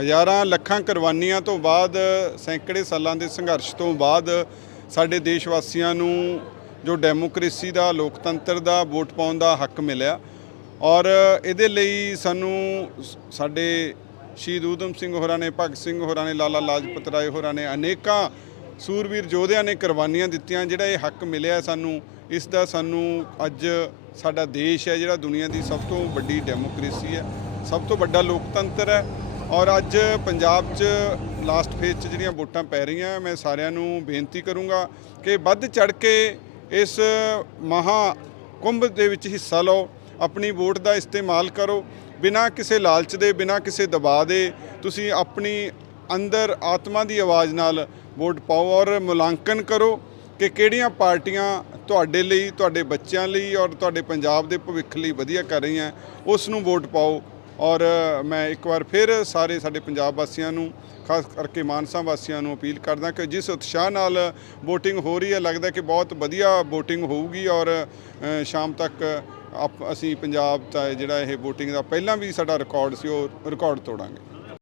ਹਜ਼ਾਰਾਂ ਲੱਖਾਂ ਕੁਰਬਾਨੀਆਂ ਤੋਂ ਬਾਅਦ, ਸੈਂਕੜੇ ਸਾਲਾਂ ਦੇ ਸੰਘਰਸ਼ ਤੋਂ ਬਾਅਦ ਸਾਡੇ ਦੇਸ਼ ਵਾਸੀਆਂ ਨੂੰ ਜੋ ਡੈਮੋਕ੍ਰੇਸੀ ਦਾ, ਲੋਕਤੰਤਰ ਦਾ ਵੋਟ ਪਾਉਣ ਦਾ ਹੱਕ ਮਿਲਿਆ। ਔਰ ਇਹਦੇ ਲਈ ਸਾਨੂੰ ਸ- ਸਾਡੇ ਸ਼ਹੀਦ ਊਧਮ ਸਿੰਘ ਹੋਰਾਂ ਨੇ, ਭਗਤ ਸਿੰਘ ਹੋਰਾਂ ਨੇ, ਲਾਲਾ ਲਾਜਪਤ ਰਾਏ ਹੋਰਾਂ ਨੇ ਅਨੇਕਾਂ ਸੂਰਵੀਰ ਯੋਧਿਆਂ ਨੇ ਕੁਰਬਾਨੀਆਂ ਦਿੱਤੀਆਂ, ਜਿਹੜਾ ਇਹ ਹੱਕ ਮਿਲਿਆ ਸਾਨੂੰ, ਇਸ ਦਾ ਸਾਨੂੰ ਅੱਜ ਸਾਡਾ ਦੇਸ਼ ਹੈ, ਜਿਹੜਾ ਦੁਨੀਆ ਦੀ ਸਭ ਤੋਂ ਵੱਡੀ ਡੈਮੋਕ੍ਰੇਸੀ ਹੈ, ਸਭ ਤੋਂ ਵੱਡਾ ਲੋਕਤੰਤਰ ਹੈ। ਔਰ ਅੱਜ ਪੰਜਾਬ 'ਚ ਲਾਸਟ ਫੇਜ਼ 'ਚ ਜਿਹੜੀਆਂ ਵੋਟਾਂ ਪੈ ਰਹੀਆਂ, ਮੈਂ ਸਾਰਿਆਂ ਨੂੰ ਬੇਨਤੀ ਕਰੂੰਗਾ ਕਿ ਵੱਧ ਚੜ ਕੇ ਇਸ ਮਹਾ ਕੁੰਭ ਦੇ ਵਿੱਚ ਹਿੱਸਾ ਲਓ, ਆਪਣੀ ਵੋਟ ਦਾ ਇਸਤੇਮਾਲ ਕਰੋ। ਬਿਨਾਂ ਕਿਸੇ ਲਾਲਚ ਦੇ, ਬਿਨਾਂ ਕਿਸੇ ਦਬਾਅ ਦੇ ਤੁਸੀਂ ਆਪਣੀ ਅੰਦਰ ਆਤਮਾ ਦੀ ਆਵਾਜ਼ ਨਾਲ ਵੋਟ ਪਾਓ ਔਰ ਮੁਲਾਂਕਣ ਕਰੋ ਕਿ ਕਿਹੜੀਆਂ ਪਾਰਟੀਆਂ ਤੁਹਾਡੇ ਲਈ, ਤੁਹਾਡੇ ਬੱਚਿਆਂ ਲਈ ਔਰ ਤੁਹਾਡੇ ਪੰਜਾਬ ਦੇ ਭਵਿੱਖ ਲਈ ਵਧੀਆ ਕਰ ਰਹੀਆਂ, ਉਸ ਨੂੰ ਵੋਟ ਪਾਓ। ਔਰ ਮੈਂ ਇੱਕ ਵਾਰ ਫਿਰ ਸਾਰੇ ਸਾਡੇ ਪੰਜਾਬ ਵਾਸੀਆਂ ਨੂੰ, ਖਾਸ ਕਰਕੇ ਮਾਨਸਾ ਵਾਸੀਆਂ ਨੂੰ ਅਪੀਲ ਕਰਦਾ ਕਿ ਜਿਸ ਉਤਸ਼ਾਹ ਨਾਲ VOTING ਹੋ ਰਹੀ ਹੈ, ਲੱਗਦਾ ਕਿ ਬਹੁਤ ਵਧੀਆ VOTING ਹੋਊਗੀ ਔਰ ਸ਼ਾਮ ਤੱਕ ਆਪ- ਅਸੀਂ ਪੰਜਾਬ ਦਾ ਜਿਹੜਾ ਇਹ VOTING ਦਾ ਪਹਿਲਾਂ ਵੀ ਸਾਡਾ ਰਿਕਾਰਡ ਸੀ, ਉਹ ਰਿਕਾਰਡ ਤੋੜਾਂਗੇ।